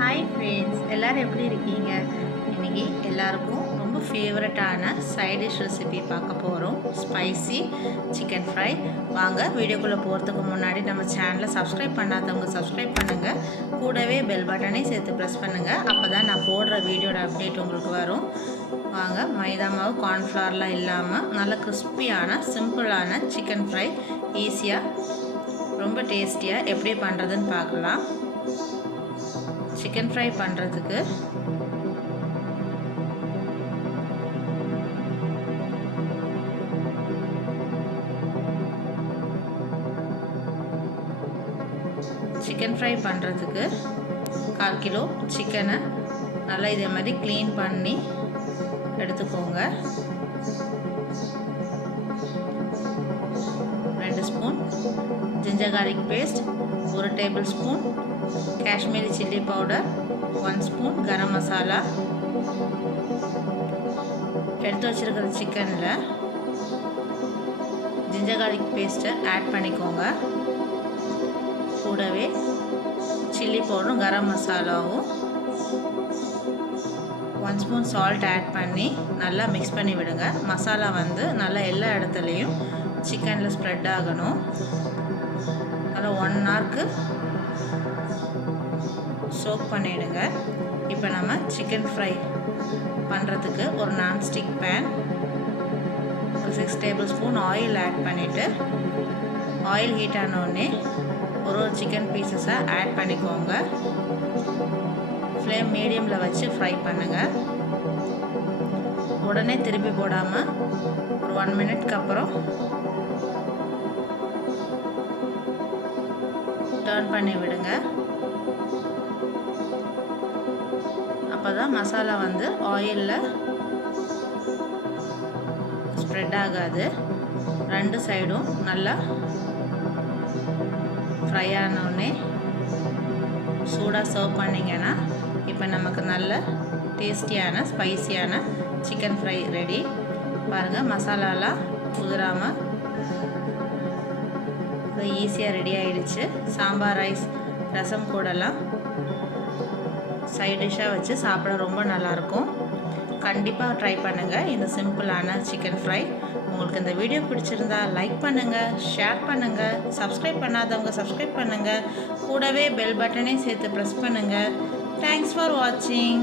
Hi friends, எல்லோரும் எப்படி இருக்கீங்க? இன்றைக்கி எல்லாருக்கும் ரொம்ப ஃபேவரட்டான சைட் டிஷ் ரெசிபி பார்க்க போகிறோம். Spicy chicken fry. வாங்க வீடியோக்குள்ளே போகிறதுக்கு முன்னாடி நம்ம சேனலை சப்ஸ்கிரைப் பண்ணாதவங்க சப்ஸ்கிரைப் பண்ணுங்கள். கூடவே பெல் பட்டனை சேர்த்து ப்ரெஸ் பண்ணுங்கள். அப்போ தான் நான் போடுற வீடியோட அப்டேட் உங்களுக்கு வரும். வாங்க, மைதா மாவு கார்ன்ஃப்ளவர்லாம் இல்லாமல் நல்ல கிறிஸ்பியான சிம்பிளான சிக்கன் ஃப்ரை ஈஸியாக ரொம்ப டேஸ்டியாக எப்படி பண்ணுறதுன்னு பார்க்கலாம். சிக்கன் ஃப்ரை பண்ணுறதுக்கு சிக்கன் ஃப்ரை பண்ணுறதுக்கு 1/4 கிலோ சிக்கனை நல்லா இதே மாதிரி க்ளீன் பண்ணி எடுத்துக்கோங்க. 2 spoon ginger garlic paste, 1 tablespoon Kashmiri chilli powder, 1 spoon garam masala. எடுத்து வச்சுருக்கிற சிக்கனில் ஜிஞ்சர் கார்லிக் பேஸ்ட்டை ஆட் பண்ணிக்கோங்க. கூடவே சில்லி பவுடரும் கரம் மசாலாவும் 1 ஸ்பூன் சால்ட் ஆட் பண்ணி நல்லா மிக்ஸ் பண்ணி விடுங்க. மசாலா நல்லா எல்லா இடத்துலையும் சிக்கனில் ஸ்ப்ரெட் ஆகணும். நல்லா 1 ஹவருக்கு சோக் பண்ணிவிடுங்க. இப்போ நம்ம சிக்கன் ஃப்ரை பண்ணுறதுக்கு ஒரு நான்ஸ்டிக் பேன், ஒரு 6 டேபிள் ஸ்பூன் ஆயில் ஆட் பண்ணிவிட்டு, ஆயில் ஹீட் ஆனோடனே ஒரு சிக்கன் பீசஸை ஆட் பண்ணிக்கோங்க. ஃப்ளேம் மீடியமில் வச்சு ஃப்ரை பண்ணுங்கள். உடனே திருப்பி போடாமல் ஒரு 1 மினிட்க்கு அப்புறம் டர்ன் பண்ணி விடுங்க. அப்போ தான் மசாலா ஆயிலில் ஸ்ப்ரெட் ஆகாது. 2 சைடும் நல்லா ஃப்ரை ஆனோடனே சூடாக சர்வ் பண்ணிங்கன்னா இப்போ நமக்கு நல்ல டேஸ்டியான ஸ்பைசியான சிக்கன் ஃப்ரை ரெடி. பாருங்கள், மசாலாலாம் உதிராமல் ஈஸியாக ரெடி ஆகிடுச்சு. சாம்பார், ரைஸ், ரசம் கூடலாம் சைட் டிஷ்ஷாக வச்சு சாப்பிட ரொம்ப நல்லாயிருக்கும். கண்டிப்பாக ட்ரை பண்ணுங்கள் இந்த சிம்பிளான சிக்கன் ஃப்ரை. உங்களுக்கு இந்த வீடியோ பிடிச்சிருந்தா லைக் பண்ணுங்கள், ஷேர் பண்ணுங்கள், சப்ஸ்கிரைப் பண்ணாதவங்க சப்ஸ்கிரைப் பண்ணுங்கள். கூடவே பெல் பட்டனை சேர்த்து ப்ரெஸ் பண்ணுங்கள். தேங்க்ஸ் ஃபார் வாட்சிங்.